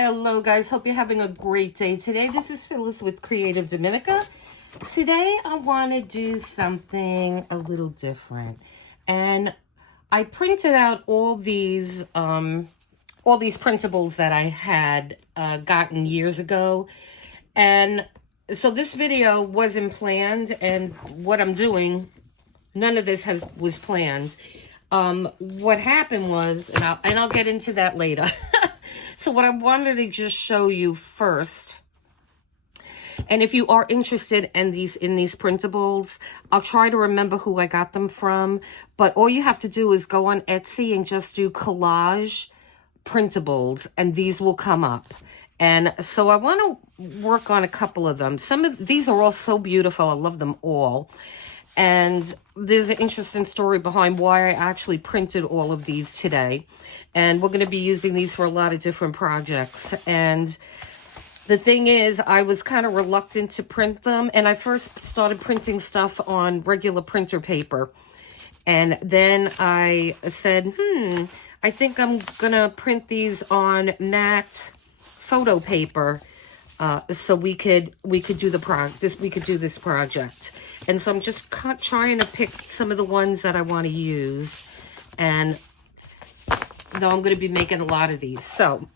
Hello guys, hope you're having a great day today. This is Phyllis with CreativeDomenica. Today I want to do something a little different. And I printed out all these printables that I had gotten years ago. And so this video wasn't planned, and what I'm doing, none of this was planned. What happened was, and I'll get into that later. So what I wanted to just show you first, and if you are interested in these printables, I'll try to remember who I got them from, but all you have to do is go on Etsy and just do collage printables, and these will come up. And so I want to work on a couple of them. Some of these are all so beautiful. I love them all. And there's an interesting story behind why I actually printed all of these today. And we're going to be using these for a lot of different projects. And the thing is, I was kind of reluctant to print them. And I first started printing stuff on regular printer paper. And then I said, I think I'm going to print these on matte photo paper. So we could do this project. And so I'm just trying to pick some of the ones that I want to use. And though I'm going to be making a lot of these. So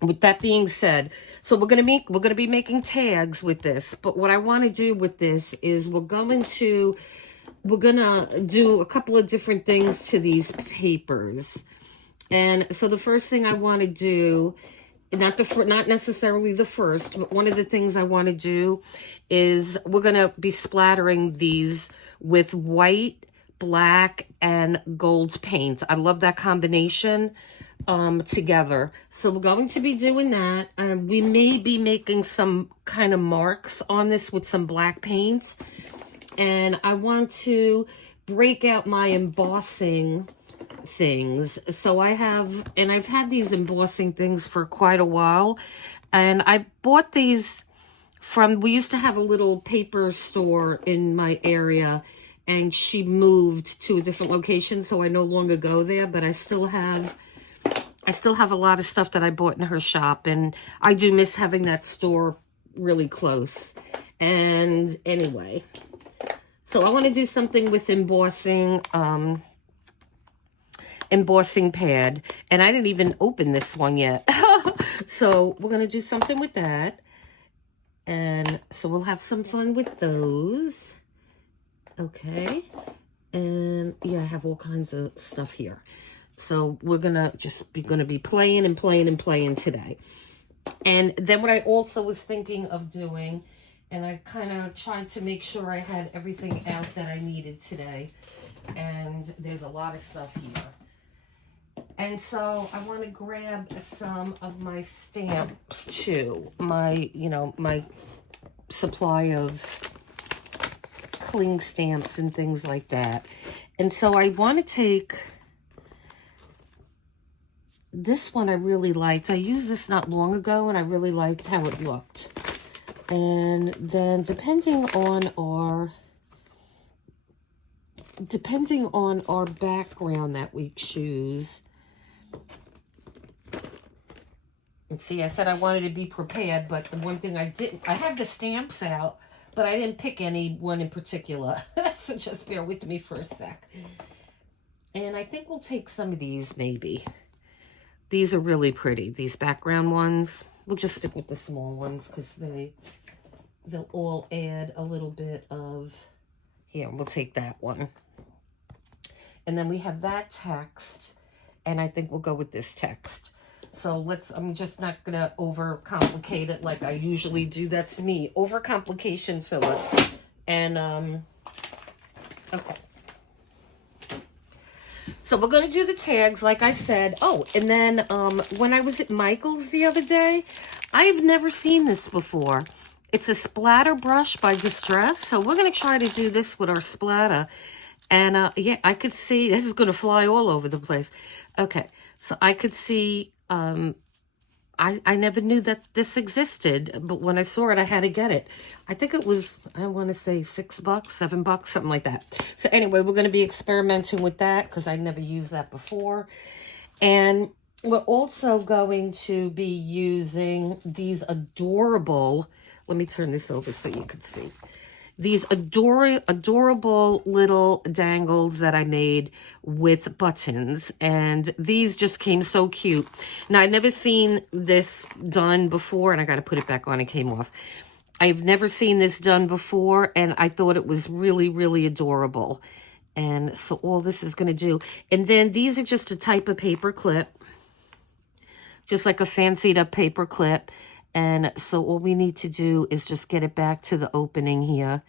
with that being said, so we're going to be making tags with this. But what I want to do with this is we're going to do a couple of different things to these papers. And so the first thing I want to do, not necessarily the first, but one of the things I want to do is we're going to be splattering these with white, black, and gold paint. I love that combination together. So we're going to be doing that. We may be making some kind of marks on this with some black paint. And I want to break out my embossing things. So I've had these embossing things for quite a while, and I bought these we used to have a little paper store in my area, and she moved to a different location, so I no longer go there, but I still have a lot of stuff that I bought in her shop, and I do miss having that store really close. And anyway, so I want to do something with embossing pad, and I didn't even open this one yet. So we're going to do something with that, and so we'll have some fun with those. Okay, and yeah, I have all kinds of stuff here. So we're going to be playing and playing and playing today. And then what I also was thinking of doing, and I kind of tried to make sure I had everything out that I needed today, and there's a lot of stuff here. And so I want to grab some of my stamps too. My supply of cling stamps and things like that. And so I want to take this one. I really liked. I used this not long ago, and I really liked how it looked. And then depending on our background that we choose. And see, I said I wanted to be prepared, but the one thing I have the stamps out, but I didn't pick any one in particular. So just bear with me for a sec. And I think we'll take some of these maybe. These are really pretty, these background ones. We'll just stick with the small ones because they'll all add a little bit of, here, we'll take that one. And then we have that text, and I think we'll go with this text. So I'm just not going to overcomplicate it like I usually do. That's me. Overcomplication, Phyllis. And, okay. So we're going to do the tags, like I said. Oh, and then when I was at Michael's the other day, I've never seen this before. It's a splatter brush by Distress. So we're going to try to do this with our splatter. And, yeah, I could see, this is going to fly all over the place. Okay, so I could see, I never knew that this existed, but when I saw it, I had to get it. I think it was, I want to say $6, $7, something like that. So anyway, we're going to be experimenting with that because I never used that before. And we're also going to be using these adorable, let me turn this over so you can see. These adorable little dangles that I made with buttons. And these just came so cute. Now, I've never seen this done before. And I got to put it back on. It came off. I've never seen this done before. And I thought it was really, really adorable. And so all this is going to do. And then these are just a type of paper clip. Just like a fancied up paper clip. And so all we need to do is just get it back to the opening here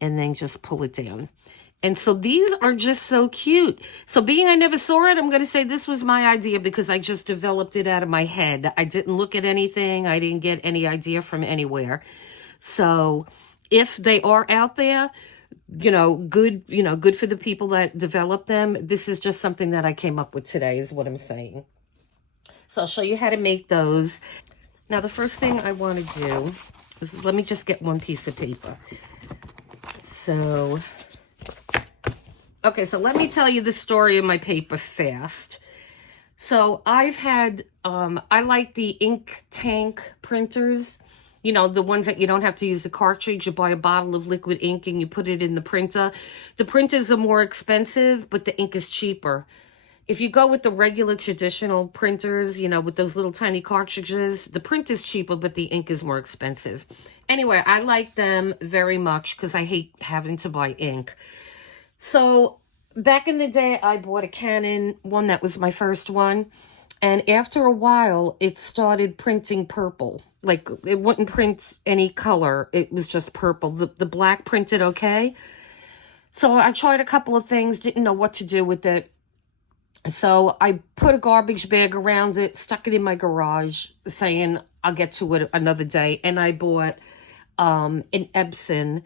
and then just pull it down. And so these are just so cute. So being I never saw it, I'm going to say this was my idea because I just developed it out of my head. I didn't look at anything. I didn't get any idea from anywhere. So if they are out there, good for the people that develop them. This is just something that I came up with today is what I'm saying. So I'll show you how to make those. Now, the first thing I want to do is let me just get one piece of paper. So, okay, so let me tell you the story of my paper fast. So I've had, I like the ink tank printers, the ones that you don't have to use a cartridge. You buy a bottle of liquid ink and you put it in the printer. The printers are more expensive, but the ink is cheaper. If you go with the regular traditional printers, with those little tiny cartridges, the print is cheaper, but the ink is more expensive. Anyway, I like them very much because I hate having to buy ink. So back in the day, I bought a Canon one that was my first one. And after a while, it started printing purple. Like, it wouldn't print any color. It was just purple. The black printed okay. So I tried a couple of things, didn't know what to do with it. So I put a garbage bag around it, stuck it in my garage, saying I'll get to it another day. And I bought an Epson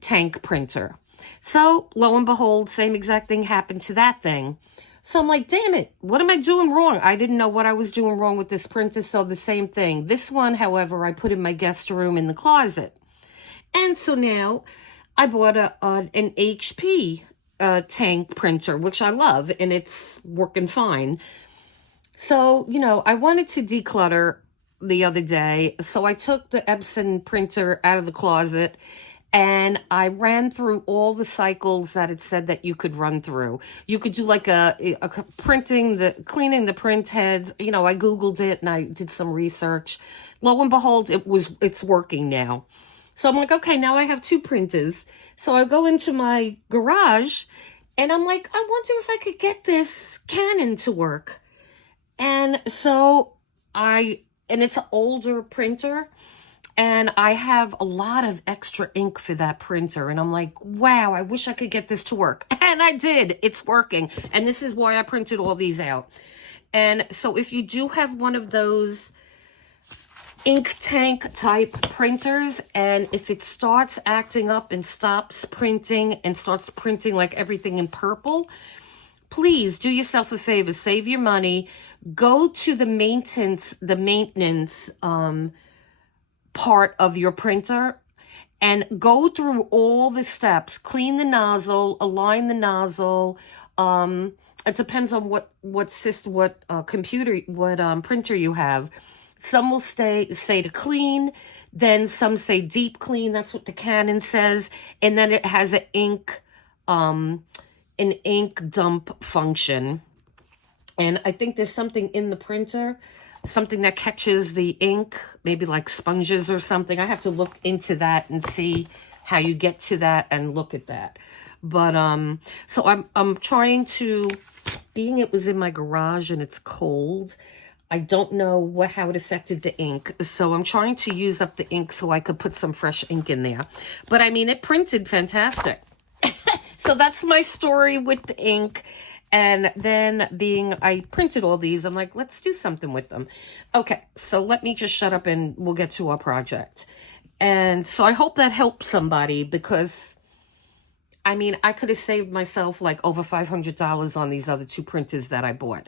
tank printer. So lo and behold, same exact thing happened to that thing. So I'm like, damn it, what am I doing wrong? I didn't know what I was doing wrong with this printer. So the same thing. This one, however, I put in my guest room in the closet. And so now I bought an HP tank printer, which I love, and it's working fine. So, I wanted to declutter the other day. So I took the Epson printer out of the closet and I ran through all the cycles that it said that you could run through. You could do like a cleaning the print heads. I Googled it and I did some research. Lo and behold, it's working now. So I'm like, okay, now I have two printers. So I go into my garage and I'm like, I wonder if I could get this Canon to work. And so and it's an older printer and I have a lot of extra ink for that printer. And I'm like, wow, I wish I could get this to work. And I did. It's working. And this is why I printed all these out. And so if you do have one of those ink tank type printers, and if it starts acting up and stops printing and starts printing like everything in purple, please do yourself a favor, save your money, go to the maintenance part of your printer and go through all the steps. Clean the nozzle, align the nozzle. It depends on what printer you have. Some will say to clean, then some say deep clean. That's what the Canon says. And then it has an ink dump function. And I think there's something in the printer, something that catches the ink, maybe like sponges or something. I have to look into that and see how you get to that and look at that. But so I'm trying to, being it was in my garage and it's cold, I don't know how it affected the ink. So I'm trying to use up the ink so I could put some fresh ink in there. But I mean, it printed fantastic. So that's my story with the ink. And then I printed all these, I'm like, let's do something with them. Okay, so let me just shut up and we'll get to our project. And so I hope that helps somebody because, I mean, I could have saved myself like over $500 on these other two printers that I bought.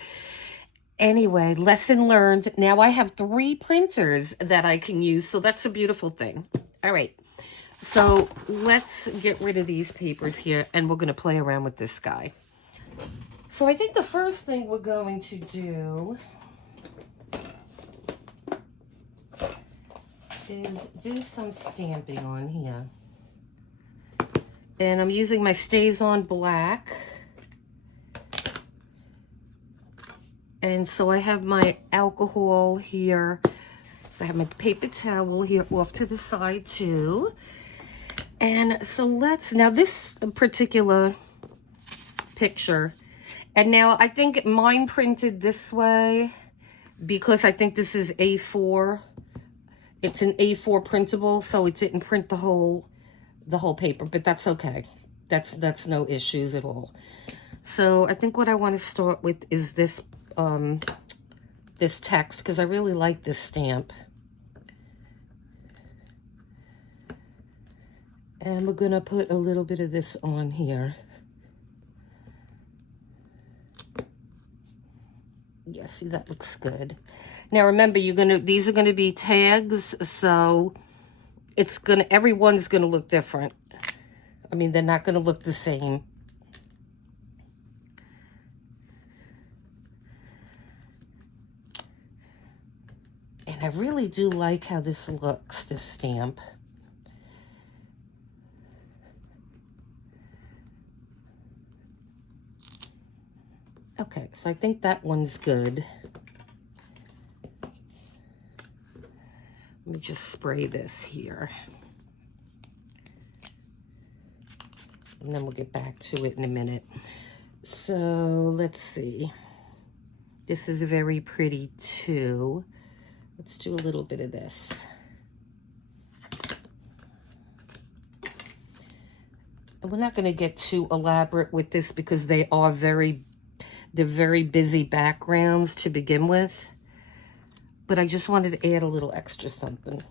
Anyway, lesson learned. Now I have 3 printers that I can use, so that's a beautiful thing. All right, so let's get rid of these papers here, and we're going to play around with this guy. So I think the first thing we're going to do is do some stamping on here. And I'm using my Stays On Black. And so I have my alcohol here. So I have my paper towel here off to the side too. And so now this particular picture, and now I think mine printed this way because I think this is A4. It's an A4 printable, so it didn't print the whole paper, but that's okay. That's no issues at all. So I think what I want to start with is this this text, because I really like this stamp. And we're gonna put a little bit of this on here. Yeah, see, that looks good. Now remember, these are gonna be tags, so everyone's gonna look different. I mean, they're not gonna look the same. And I really do like how this looks, this stamp. Okay, so I think that one's good. Let me just spray this here. And then we'll get back to it in a minute. So let's see. This is very pretty too. Let's do a little bit of this. And we're not going to get too elaborate with this because they're very busy backgrounds to begin with. But I just wanted to add a little extra something.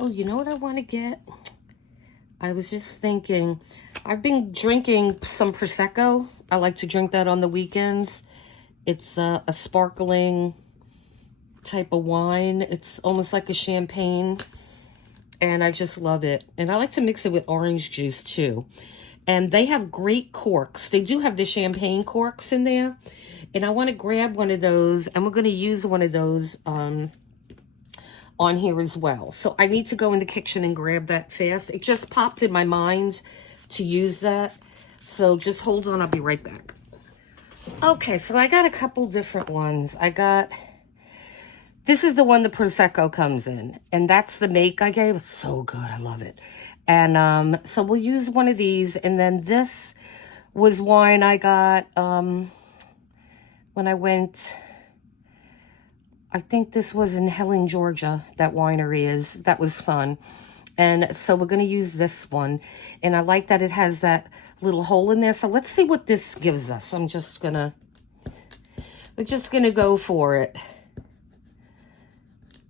Oh, you know what I want to get? I was just thinking, I've been drinking some Prosecco. I like to drink that on the weekends. It's a sparkling type of wine. It's almost like a champagne. And I just love it. And I like to mix it with orange juice too. And they have great corks. They do have the champagne corks in there. And I want to grab one of those. And we're going to use one of those on here as well. So I need to go in the kitchen and grab that fast. It just popped in my mind to use that. So just hold on. I'll be right back. Okay, so I got a couple different ones. This is the one the Prosecco comes in. And that's the make I gave. It's so good. I love it. And so we'll use one of these. And then this was wine I got when I went, I think this was in Helen, Georgia, that winery is. That was fun. And so we're going to use this one. And I like that it has that little hole in there. So let's see what this gives us. we're just going to go for it.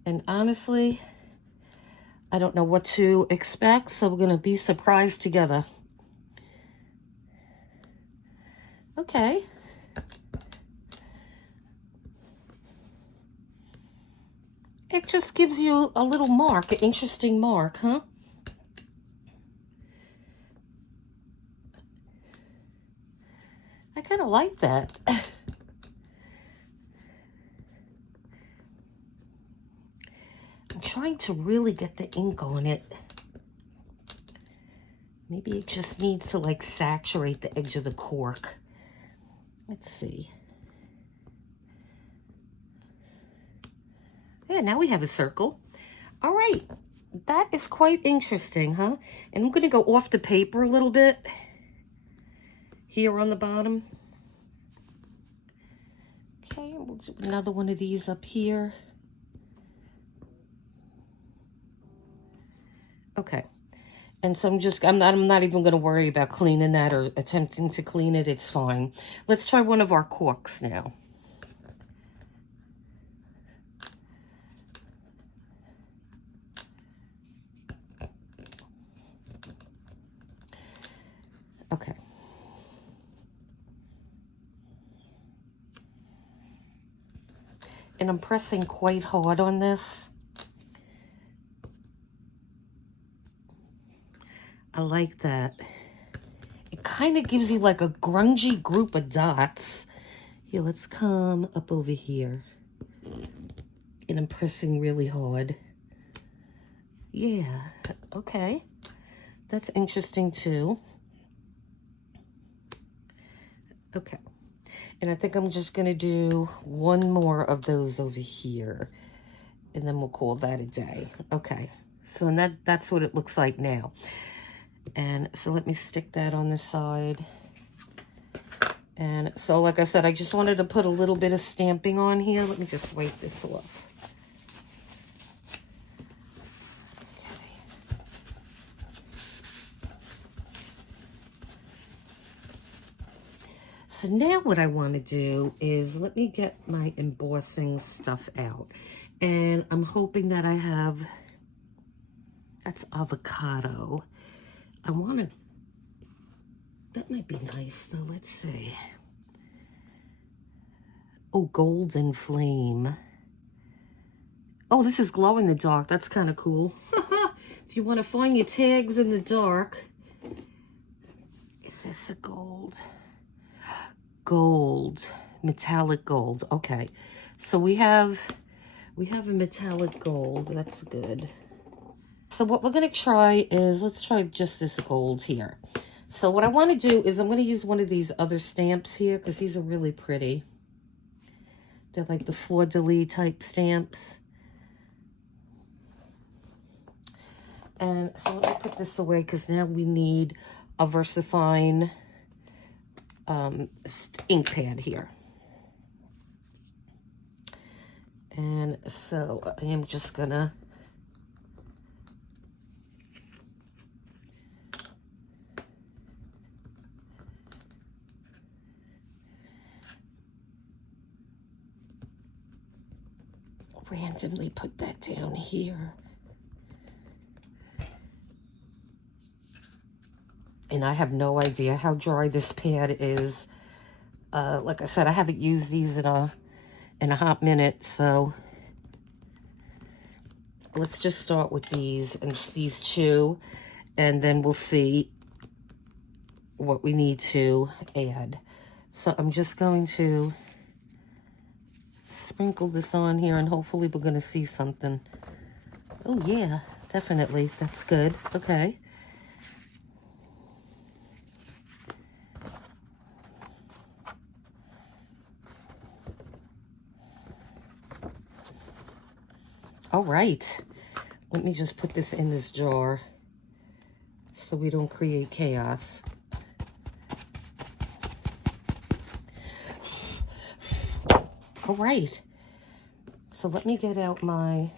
And honestly, I don't know what to expect, so we're going to be surprised together. Okay. It just gives you a little mark, an interesting mark, huh? I kind of like that. I'm trying to really get the ink on it. Maybe it just needs to like saturate the edge of the cork. Let's see. Yeah, now we have a circle. All right, that is quite interesting, huh? And I'm going to go off the paper a little bit here on the bottom. Okay, we'll do another one of these up here. Okay, and so I'm not even going to worry about cleaning that or attempting to clean it. It's fine. Let's try one of our corks now. Okay. And I'm pressing quite hard on this. like that. It kind of gives you like a grungy group of dots. Here, let's come up over here. And I'm pressing really hard. Yeah, okay. That's interesting too. Okay. And I think I'm just going to do one more of those over here. And then we'll call that a day. Okay. So that's what it looks like now. And so let me stick that on the side. And so like I said, I just wanted to put a little bit of stamping on here. Let me just wipe this off. So now what I want to do is let me get my embossing stuff out. And I'm hoping that I have, that's avocado. I want to, that might be nice though. Let's see. Oh, golden flame. Oh, this is glow in the dark. That's kind of cool. If you want to find your tags in the dark. Is this a gold? Gold, metallic gold. Okay, so we have a metallic gold. That's good. So what we're gonna try is, let's try just this gold here. So what I want to do is I'm going to use one of these other stamps here because these are really pretty. They're like the fleur-de-lis type stamps. And so let me put this away because now we need a VersaFine ink pad here. And so I am just gonna randomly put that down here. And I have no idea how dry this pad is. Like I said, I haven't used these in a hot minute, so let's just start with these and these two, and then we'll see what we need to add. So I'm just going to sprinkle this on here, and hopefully we're going to see something. Oh yeah, definitely. That's good. Okay. All right, let me just put this in this jar so we don't create chaos. All right, so let me get out my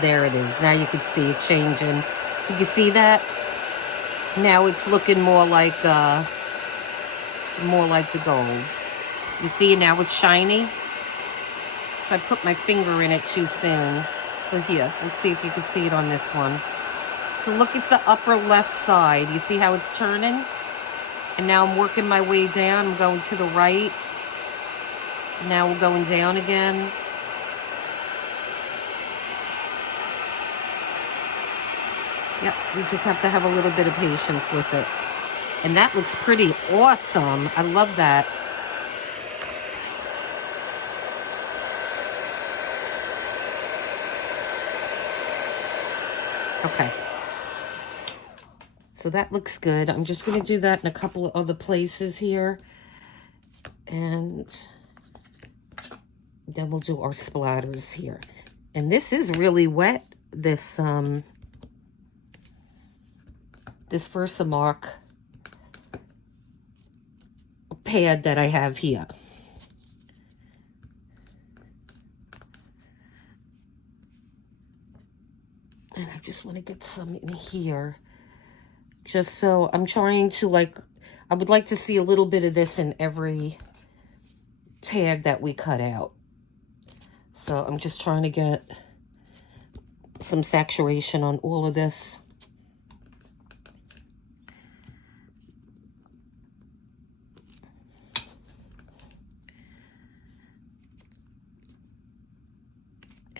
there it is. Now you can see it changing. You can see that? Now it's looking more like the gold. You see, now it's shiny. So I put my finger in it too soon. So here, let's see if you can see it on this one. So look at the upper left side. You see how it's turning? And now I'm working my way down. I'm going to the right. Now we're going down again. Yep, you just have to have a little bit of patience with it. And that looks pretty awesome. I love that. Okay. So that looks good. I'm just going to do that in a couple of other places here. And then we'll do our splatters here. And this is really wet, this Versamark pad that I have here. And I just want to get some in here. Just so I'm trying to, like, I would like to see a little bit of this in every tag that we cut out. So I'm just trying to get some saturation on all of this.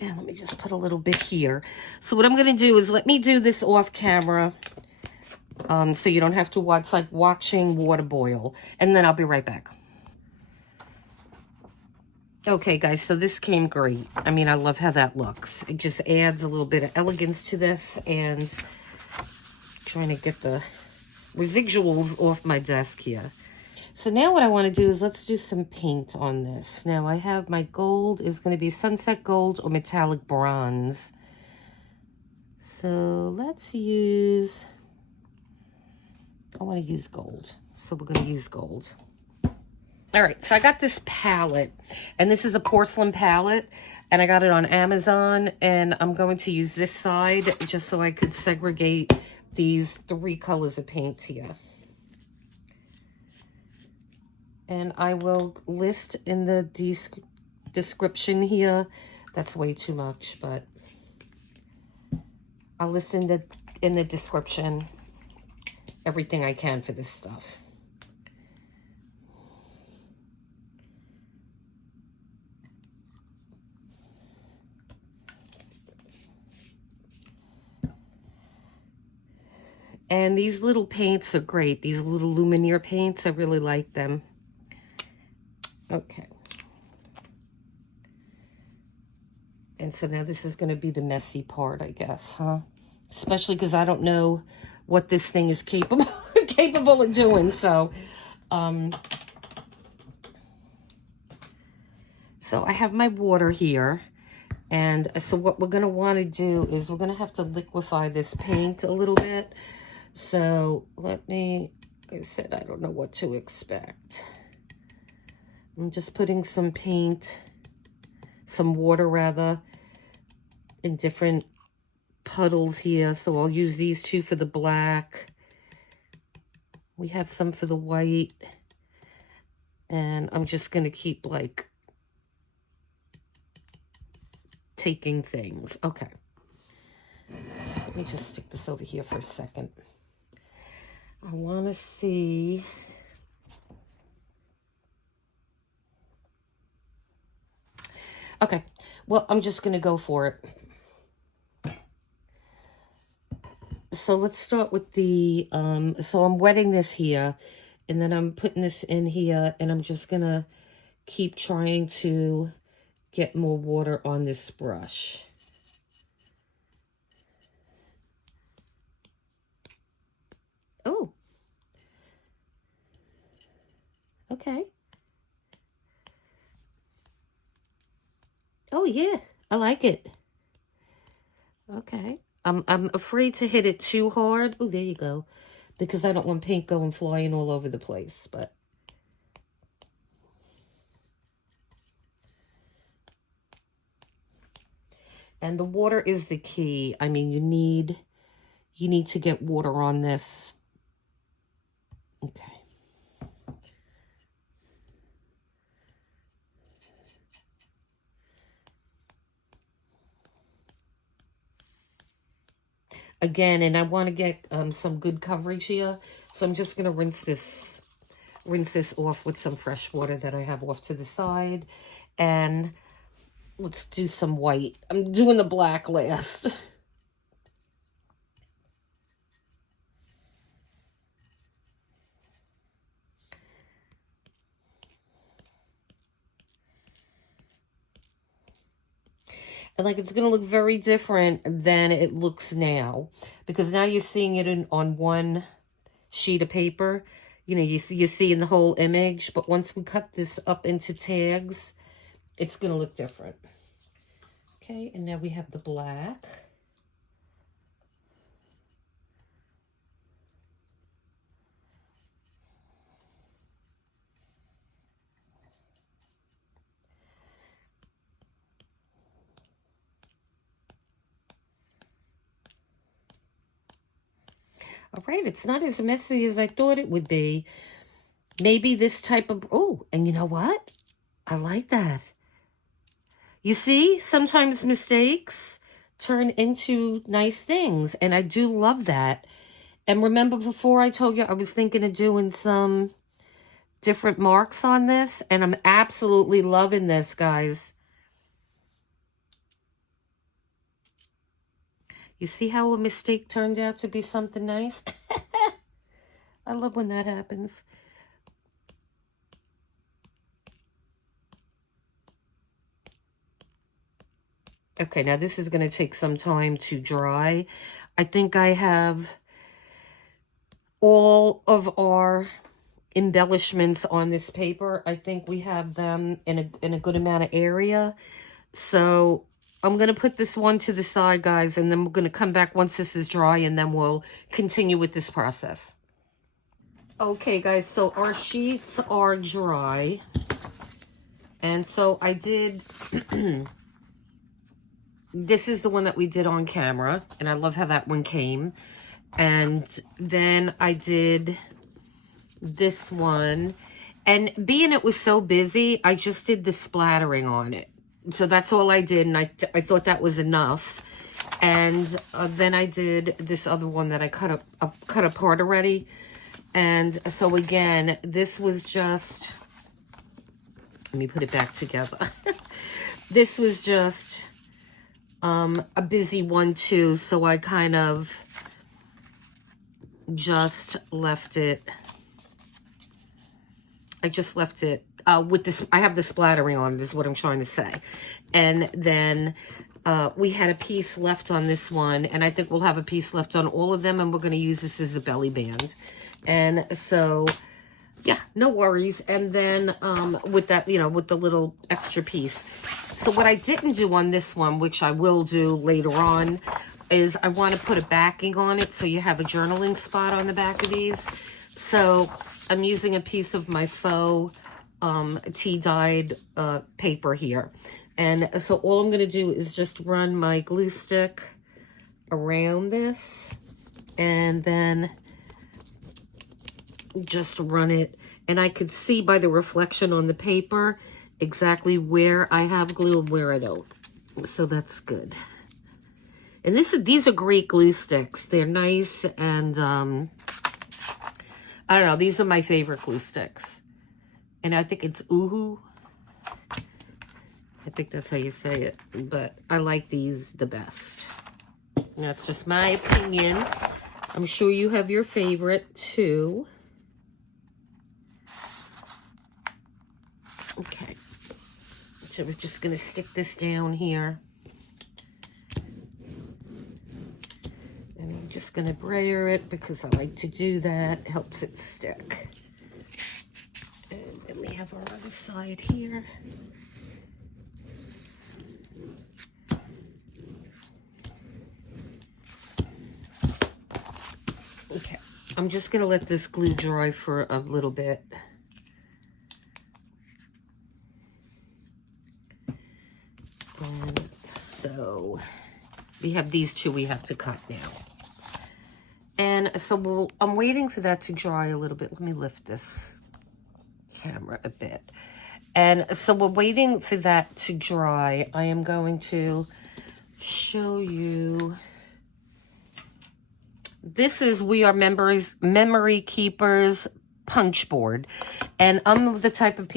And let me just put a little bit here. So what I'm going to do is let me do this off camera, so you don't have to watch, like watching water boil. And then I'll be right back. Okay, guys, so this came great. I mean, I love how that looks. It just adds a little bit of elegance to this, and trying to get the residuals off my desk here. So now what I want to do is let's do some paint on this. Now I have my gold is going to be sunset gold or metallic bronze. So let's use, I want to use gold. So we're going to use gold. All right, so I got this palette, and this is a porcelain palette, and I got it on Amazon, and I'm going to use this side just so I could segregate these 3 colors of paint here. And I will list in the description here. That's way too much, but I'll list in the description everything I can for this stuff. And these little paints are great. These little luminaire paints, I really like them. Okay. And so now this is going to be the messy part, I guess, huh? Especially because I don't know what this thing is capable of doing. So, so I have my water here. And so what we're going to want to do is we're going to have to liquefy this paint a little bit. So let me, like I said, I don't know what to expect. I'm just putting some paint, some water rather, in different puddles here. So I'll use these 2 for the black. We have some for the white. And I'm just going to keep like taking things. Okay. So let me just stick this over here for a second. I want to see. Okay, well, I'm just going to go for it. So let's start with the, so I'm wetting this here, and then I'm putting this in here, and I'm just going to keep trying to get more water on this brush. Oh. Okay. Oh, yeah. I like it. Okay. I'm afraid to hit it too hard. Oh, there you go. Because I don't want paint going flying all over the place, but. And the water is the key. I mean, you need to get water on this. Okay. Again, and I want to get some good coverage here. So I'm just going to rinse this off with some fresh water that I have off to the side. And let's do some white. I'm doing the black last. And like it's going to look very different than it looks now, because now you're seeing it on one sheet of paper. You know, you're seeing the whole image, but once we cut this up into tags, it's going to look different. Okay, and now we have the black. All right, it's not as messy as I thought it would be. Maybe this type of, oh, and you know what? I like that. You see, sometimes mistakes turn into nice things, and I do love that. And remember, before I told you I was thinking of doing some different marks on this, and I'm absolutely loving this, guys. You see how a mistake turned out to be something nice? I love when that happens. Okay, now this is going to take some time to dry. I think I have all of our embellishments on this paper. I think we have them in a good amount of area. So I'm going to put this one to the side, guys, and then we're going to come back once this is dry, and then we'll continue with this process. Okay, guys, so our sheets are dry. And so I did... This is the one that we did on camera, and I love how that one came. And then I did this one, and being it was so busy, I just did the splattering on it. So that's all I did, and I thought that was enough. And then I did this other one that I cut apart already. And so again, this was just, let me put it back together. This was just a busy one too, so I kind of just left it. I just left it with this. I have the splattering on it, is what I'm trying to say. And then we had a piece left on this one, and I think we'll have a piece left on all of them, and we're going to use this as a belly band. And so, yeah, no worries. And then with that, you know, with the little extra piece. So what I didn't do on this one, which I will do later on, is I want to put a backing on it so you have a journaling spot on the back of these. So I'm using a piece of my faux tea-dyed paper here. And so all I'm going to do is just run my glue stick around this, and then just run it. And I could see by the reflection on the paper exactly where I have glue and where I don't. So that's good. And these are great glue sticks. They're nice, and I don't know, these are my favorite glue sticks. And I think it's Uhu. I think that's how you say it. But I like these the best. That's just my opinion. I'm sure you have your favorite too. Okay. So we're just going to stick this down here. And I'm just going to brayer it because I like to do that. It helps it stick. And then we have our other side here. Okay. I'm just going to let this glue dry for a little bit. And so we have these two we have to cut now. And so I'm waiting for that to dry a little bit. Let me lift this camera a bit. And so we're waiting for that to dry. I am going to show you. This is We Are Memory Keepers punch board. And I'm the type of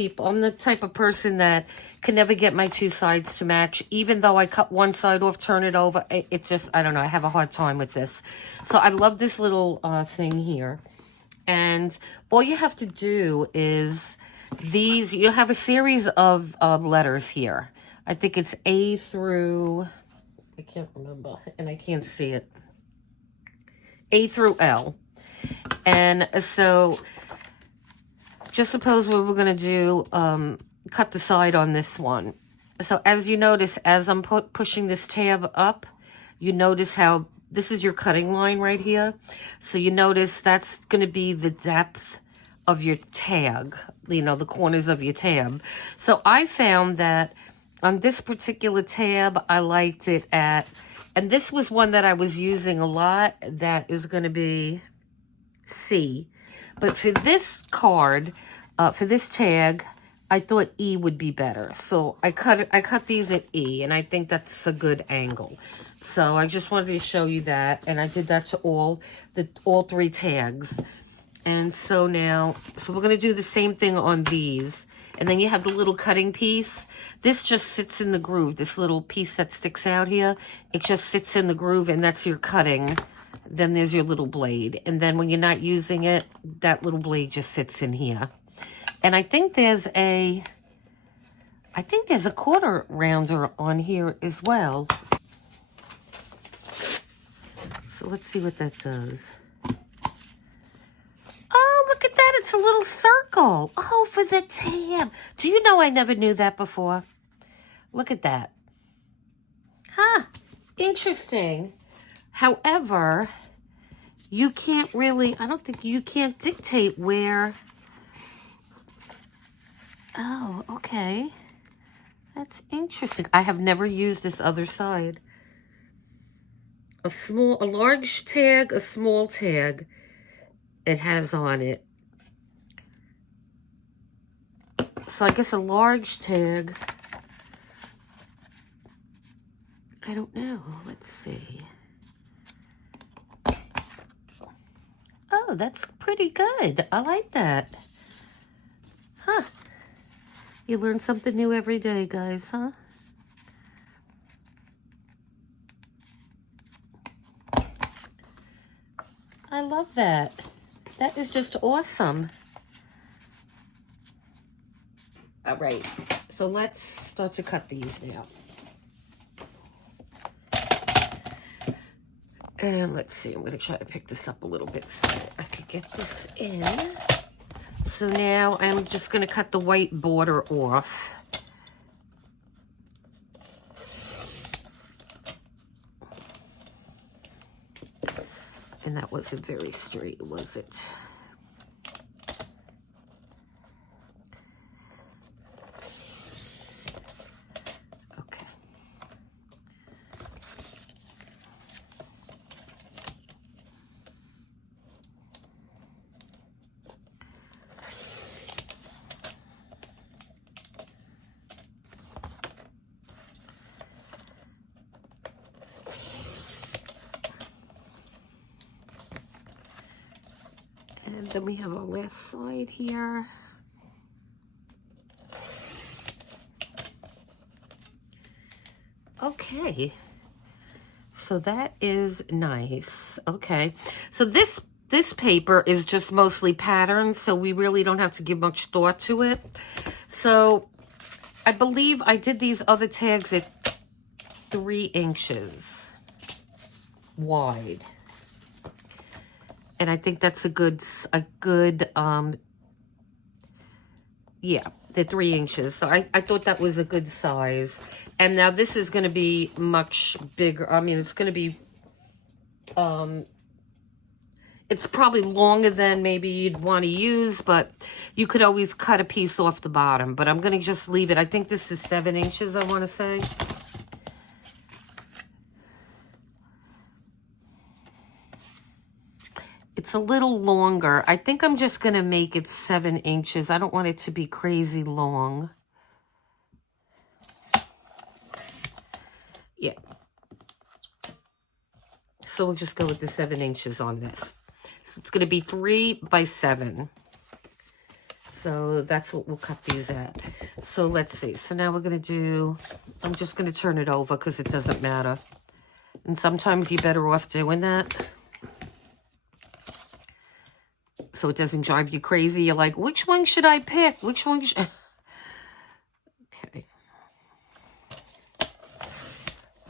person that can never get my two sides to match. Even though I cut one side off, turn it over, it's just, I don't know, I have a hard time with this. So I love this little thing here. And all you have to do is you have a series of letters here. I think it's A through, I can't remember, and I can't see it. A through L. And so just suppose what we're going to do, cut the side on this one. So as you notice, as I'm pushing this tab up, you notice how this is your cutting line right here. So you notice that's going to be the depth of your tag, you know, the corners of your tab. So I found that on this particular tab, I liked it at, and this was one that I was using a lot, that is going to be C. But for this card, for this tag, I thought E would be better. So I cut these at E, and I think that's a good angle. So I just wanted to show you that, and I did that to all 3 tags. And so now, so we're going to do the same thing on these. And then you have the little cutting piece. This just sits in the groove. This little piece that sticks out here, it just sits in the groove, and that's your cutting. Then there's your little blade. And then when you're not using it, that little blade just sits in here. And I think there's a 1/4 rounder on here as well. So let's see what that does. Oh, look at that. It's a little circle. Oh, for the tab. Do you know I never knew that before? Look at that. Huh. Interesting. However, you can't really, I don't think you can't dictate where. Oh, okay. That's interesting. I have never used this other side. A large tag, a small tag. It has on it. So I guess a large tag. I don't know. Let's see. Oh, that's pretty good. I like that. Huh. You learn something new every day, guys, huh? I love that. That is just awesome. All right, so let's start to cut these now. And let's see, I'm going to try to pick this up a little bit so I can get this in. So now I'm just going to cut the white border off. And that wasn't very straight, was it? Okay. And then we have our last side here. Okay, so that is nice. Okay, so this paper is just mostly patterns, so we really don't have to give much thought to it. So I believe I did these other tags at 3 inches wide. And I think that's a good, yeah, the 3 inches. So I thought that was a good size. And now this is going to be much bigger. I mean, it's going to be, it's probably longer than maybe you'd want to use, but you could always cut a piece off the bottom. But I'm going to just leave it. I think this is 7 inches, I want to say. It's a little longer. I think I'm just going to make it 7 inches. I don't want it to be crazy long. Yeah. So we'll just go with the 7 inches on this. So it's going to be 3 by 7. So that's what we'll cut these at. So let's see. So now we're going to do, I'm just going to turn it over because it doesn't matter. And sometimes you're better off doing that, so it doesn't drive you crazy. You're like, which one should I pick? Which one should... Okay.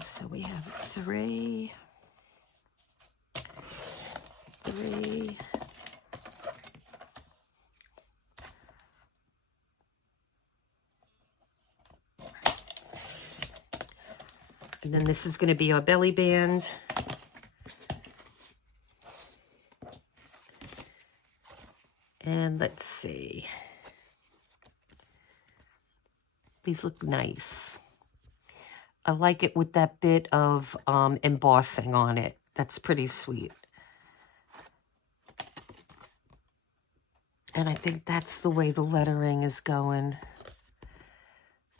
So we have 3. And then this is going to be our belly band. And let's see. These look nice. I like it with that bit of embossing on it. That's pretty sweet. And I think that's the way the lettering is going.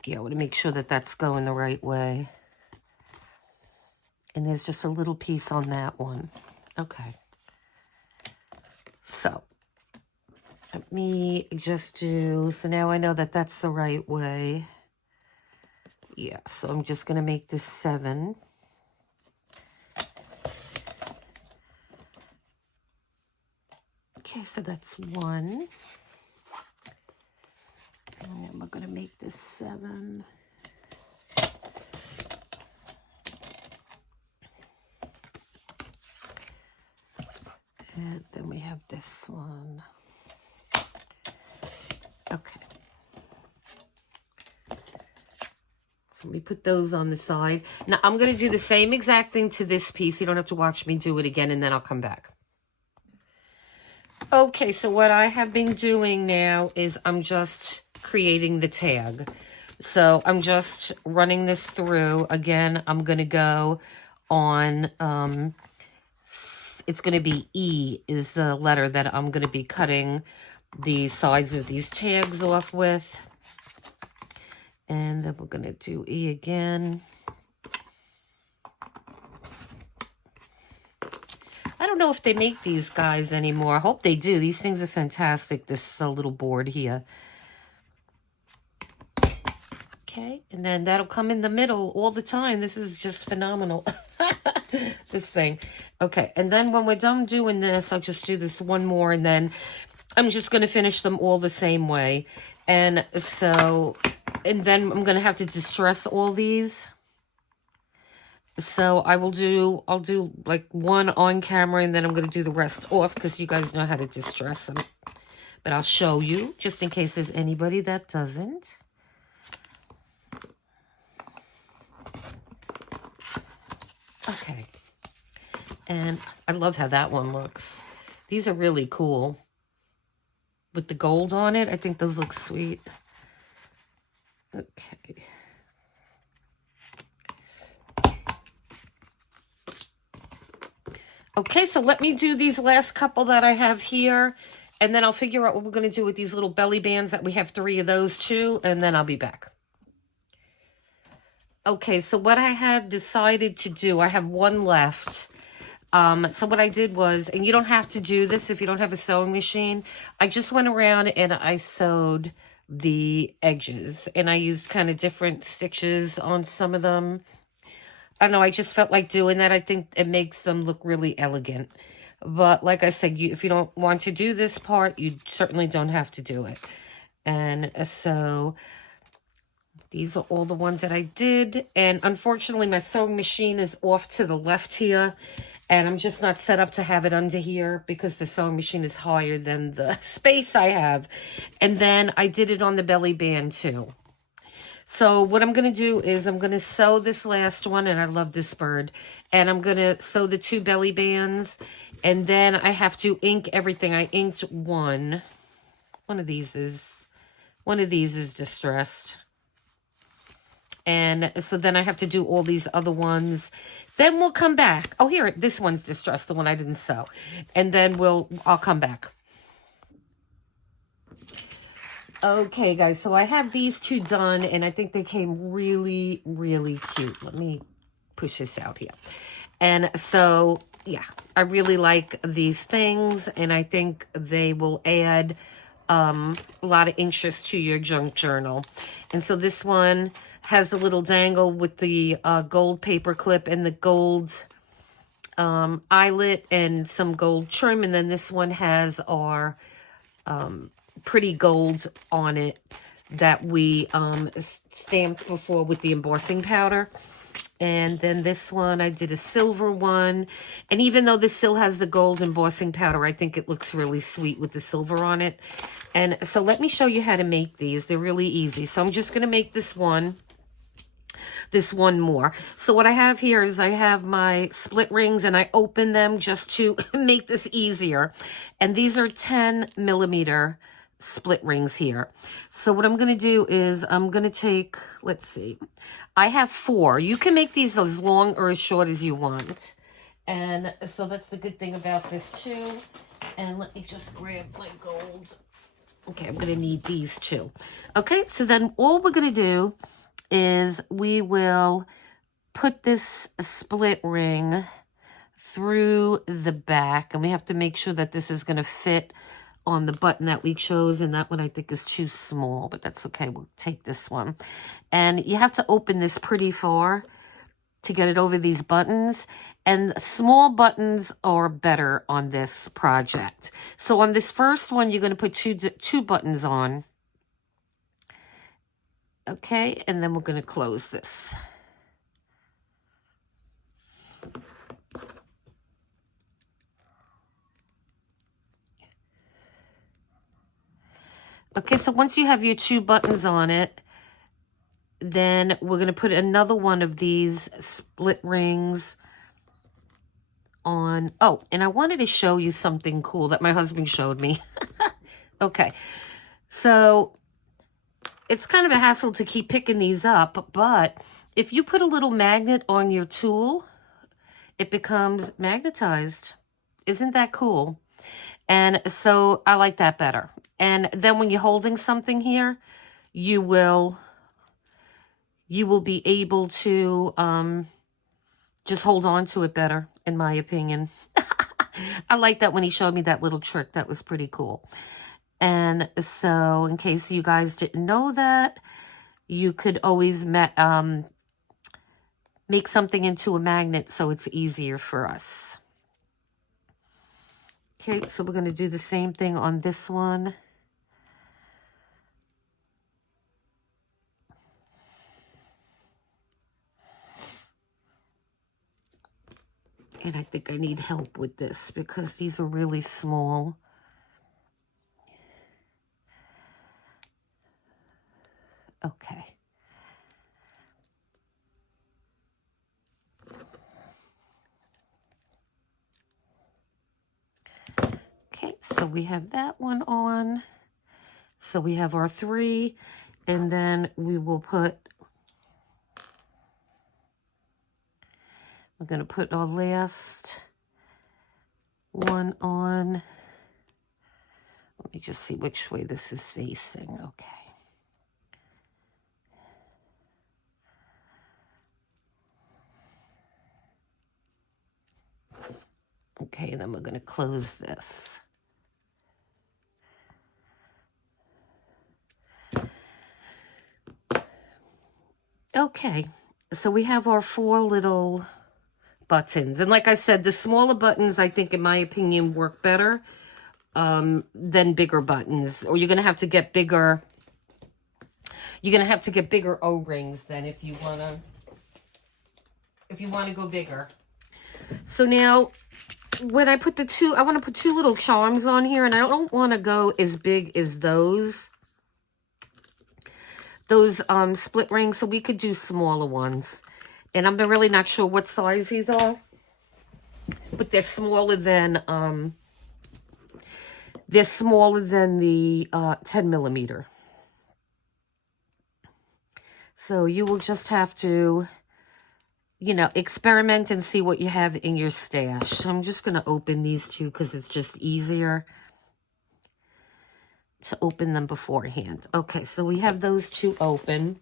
Yeah, I want to make sure that that's going the right way. And there's just a little piece on that one. Okay. So let me just do, so now I know that that's the right way. Yeah, so I'm just going to make this 7. Okay, so that's 1. And we're going to make this 7. And then we have this one. Okay. So let me put those on the side. Now I'm going to do the same exact thing to this piece. You don't have to watch me do it again, and then I'll come back. Okay, so what I have been doing now is I'm just creating the tag. So I'm just running this through. Again, I'm going to go on, it's going to be E is the letter that I'm going to be cutting the sides of these tags off with. And then we're going to do E again. I don't know if they make these guys anymore. I hope they do. These things are fantastic, this little board here. Okay, and then that'll come in the middle all the time. This is just phenomenal, this thing. Okay, and then when we're done doing this, I'll just do this one more, and then I'm just going to finish them all the same way. And so, and then I'm going to have to distress all these. So I'll do like one on camera, and then I'm going to do the rest off because you guys know how to distress them. But I'll show you just in case there's anybody that doesn't. Okay. And I love how that one looks. These are really cool. With the gold on it, I think those look sweet. Okay. Okay, so let me do these last couple that I have here, and then I'll figure out what we're going to do with these little belly bands that we have 3 of those too, and then I'll be back. Okay, so what I had decided to do, I have 1 left. So what I did was, and you don't have to do this if you don't have a sewing machine, I just went around and I sewed the edges, and I used kind of different stitches on some of them. I don't know, I just felt like doing that. I think it makes them look really elegant. But like I said, if you don't want to do this part, you certainly don't have to do it. And so these are all the ones that I did. And unfortunately, my sewing machine is off to the left here. And I'm just not set up to have it under here because the sewing machine is higher than the space I have. And then I did it on the belly band too. So what I'm going to do is I'm going to sew this last one, and I love this bird, and I'm going to sew the 2 belly bands, and then I have to ink everything. I inked one. One of these is distressed. And so then I have to do all these other ones. Then we'll come back. Oh, here, this one's distressed, the one I didn't sew. And then I'll come back. Okay, guys, so I have these 2 done, and I think they came really, really cute. Let me push this out here. And so, yeah, I really like these things, and I think they will add a lot of interest to your junk journal. And so this one has a little dangle with the gold paper clip and the gold eyelet and some gold trim. And then this one has our pretty golds on it that we stamped before with the embossing powder. And then this one, I did a silver one. And even though this still has the gold embossing powder, I think it looks really sweet with the silver on it. And so let me show you how to make these. They're really easy. So I'm just going to make this one more. So what I have here is I have my split rings, and I open them just to make this easier. And these are 10mm split rings here. So what I'm going to do is I'm going to take, let's see, I have 4. You can make these as long or as short as you want. And so that's the good thing about this too. And let me just grab my gold. Okay, I'm going to need these too. Okay, so then all we're going to do is we will put this split ring through the back, and we have to make sure that this is going to fit on the button that we chose, and that one I think is too small, but that's okay. We'll take this one. And you have to open this pretty far to get it over these buttons, and small buttons are better on this project. So on this first one, you're going to put two buttons on. Okay, and then we're going to close this. Okay, so once you have your two buttons on it, then we're going to put another one of these split rings on. Oh, and I wanted to show you something cool that my husband showed me. Okay, so it's kind of a hassle to keep picking these up, but if you put a little magnet on your tool, it becomes magnetized. Isn't that cool? And so I like that better. And then when you're holding something here, you will be able to just hold on to it better, in my opinion. I like that when he showed me that little trick. That was pretty cool. And so in case you guys didn't know that, you could always make something into a magnet so it's easier for us. Okay, so we're going to do the same thing on this one. And I think I need help with this because these are really small. Okay. Okay, so we have that one on. So we have our 3, and then we will put, we're going to put our last one on. Let me just see which way this is facing. Okay. Okay, and then we're going to close this. Okay, so we have our 4 little buttons. And like I said, the smaller buttons, I think, in my opinion, work better than bigger buttons. Or you're going to have to get bigger. You're going to have to get bigger O-rings then if you want to go bigger. So now, when I put I want to put 2 little charms on here, and I don't want to go as big as those split rings, so we could do smaller ones. And I'm really not sure what size these are, but they're smaller than the 10 millimeter. So you will just have to, experiment and see what you have in your stash. So I'm just going to open these 2 because it's just easier to open them beforehand. Okay, so we have those 2 open.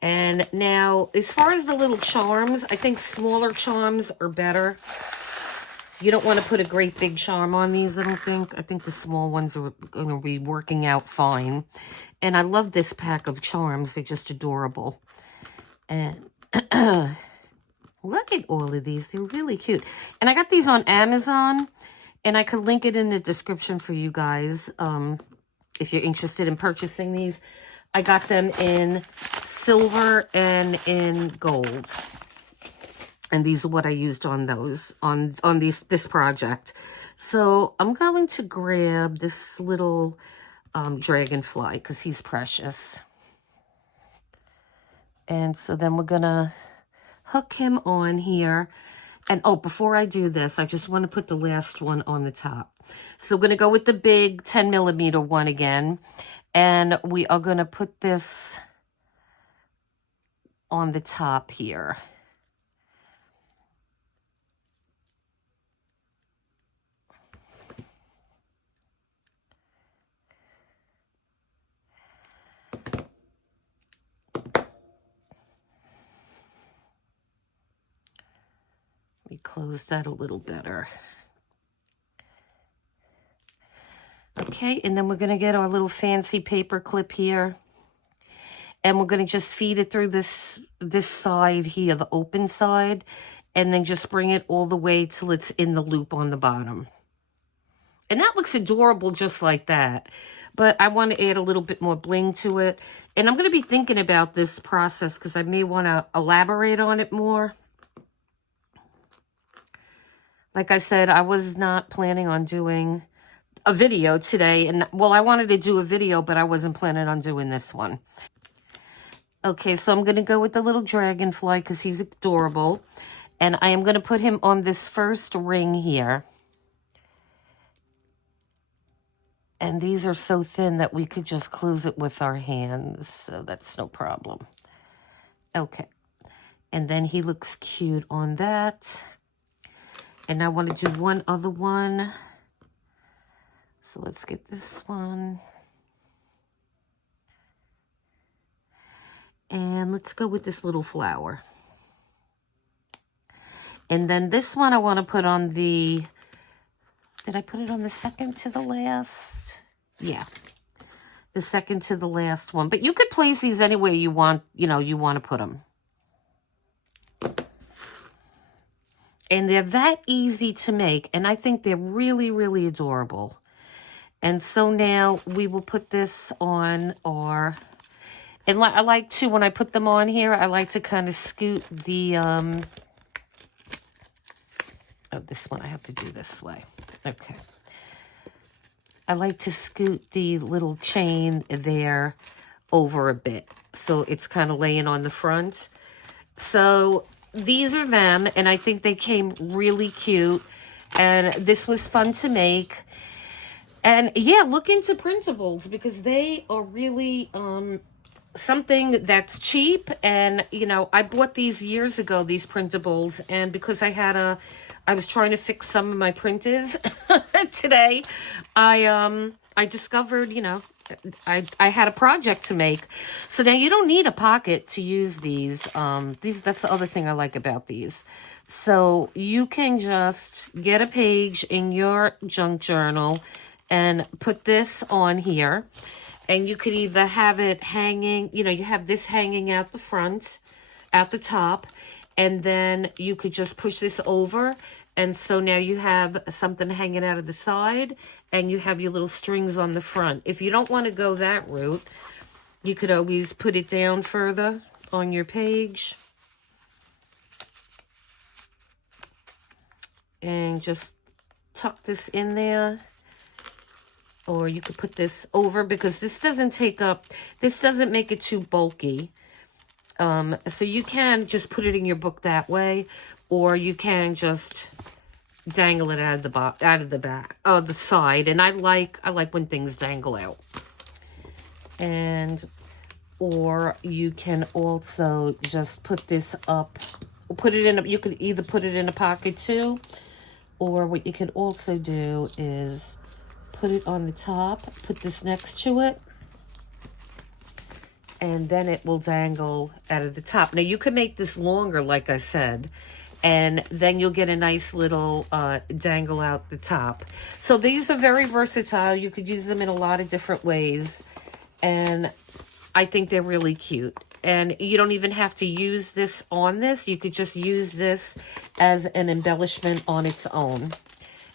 And now, as far as the little charms, I think smaller charms are better. You don't want to put a great big charm on these, I don't think. I think the small ones are going to be working out fine. And I love this pack of charms. They're just adorable. And look at all of these. They're really cute. And I got these on Amazon. And I could link it in the description for you guys if you're interested in purchasing these. I got them in silver and in gold. And these are what I used on those, on this project. So I'm going to grab this little dragonfly because he's precious. And so then we're going to hook him on here. And oh, before I do this, I just want to put the last one on the top. So we're going to go with the big 10 millimeter one again. And we are going to put this on the top here. close that a little better. Okay, and then we're going to get our little fancy paper clip here. And we're going to just feed it through this side here, the open side. And then just bring it all the way till it's in the loop on the bottom. And that looks adorable just like that. But I want to add a little bit more bling to it. And I'm going to be thinking about this process because I may want to elaborate on it more. Like I said, I was not planning on doing a video today. And well, I wanted to do a video, but I wasn't planning on doing this one. Okay, so I'm going to go with the little dragonfly because he's adorable. And I am going to put him on this first ring here. And these are so thin that we could just close it with our hands. So that's no problem. Okay. And then he looks cute on that. And I want to do one other one. So let's get this one. And let's go with this little flower. And then this one I want to put on the... Did I put it on the second to the last? Yeah. The second to the last one. But you could place these any way you want, you want to put them. And they're that easy to make. And I think they're really, really adorable. And so now we will put this on our... And I like to, when I put them on here, I like to kind of scoot the... Oh, this one I have to do this way. Okay. I like to scoot the little chain there over a bit. So it's kind of laying on the front. So these are them. And I think they came really cute. And this was fun to make. And yeah, look into printables because they are really something that's cheap. And, I bought these years ago, these printables. And because I was trying to fix some of my printers today. I discovered, I had a project to make. So now you don't need a pocket to use these. That's the other thing I like about these. So you can just get a page in your junk journal and put this on here. And you could either have it hanging, you have this hanging out the front, at the top. And then you could just push this over. And so now you have something hanging out of the side and you have your little strings on the front. If you don't want to go that route, you could always put it down further on your page. And just tuck this in there. Or you could put this over because this doesn't make it too bulky. So you can just put it in your book that way. Or you can just dangle it out of the side. And I like when things dangle out. Or you can also just put this up. You could either put it in a pocket too. Or what you could also do is put it on the top. Put this next to it. And then it will dangle out of the top. Now you can make this longer, like I said. And then you'll get a nice little dangle out the top. So these are very versatile. You could use them in a lot of different ways. And I think they're really cute. And you don't even have to use this on this. You could just use this as an embellishment on its own.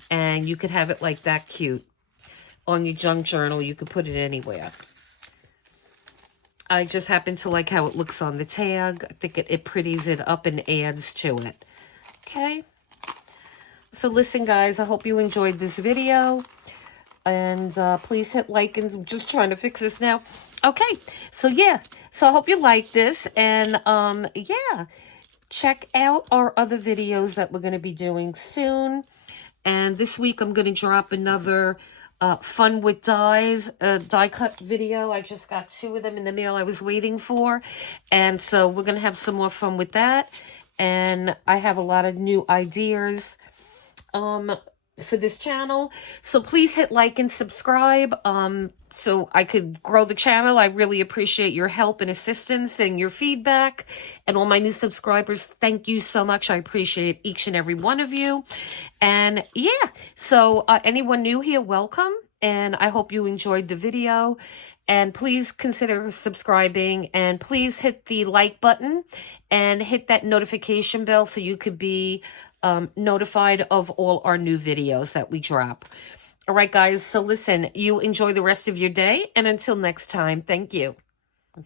And you could have it like that cute. On your junk journal, you could put it anywhere. I just happen to like how it looks on the tag. I think it pretties it up and adds to it. Okay. So listen, guys, I hope you enjoyed this video. And please hit like, and I'm just trying to fix this now. Okay. So yeah. So I hope you like this. And yeah. Check out our other videos that we're going to be doing soon. And this week I'm going to drop another fun with dies die cut video. I just got 2 of them in the mail I was waiting for. And so we're going to have some more fun with that. And I have a lot of new ideas. for this channel. So please hit like and subscribe so I could grow the channel. I really appreciate your help and assistance and your feedback. And all my new subscribers, thank you so much. I appreciate each and every one of you. And yeah, so anyone new here, welcome. And I hope you enjoyed the video. And please consider subscribing, and please hit the like button and hit that notification bell so you could be notified of all our new videos that we drop. All right, guys. So listen, you enjoy the rest of your day. And until next time, thank you.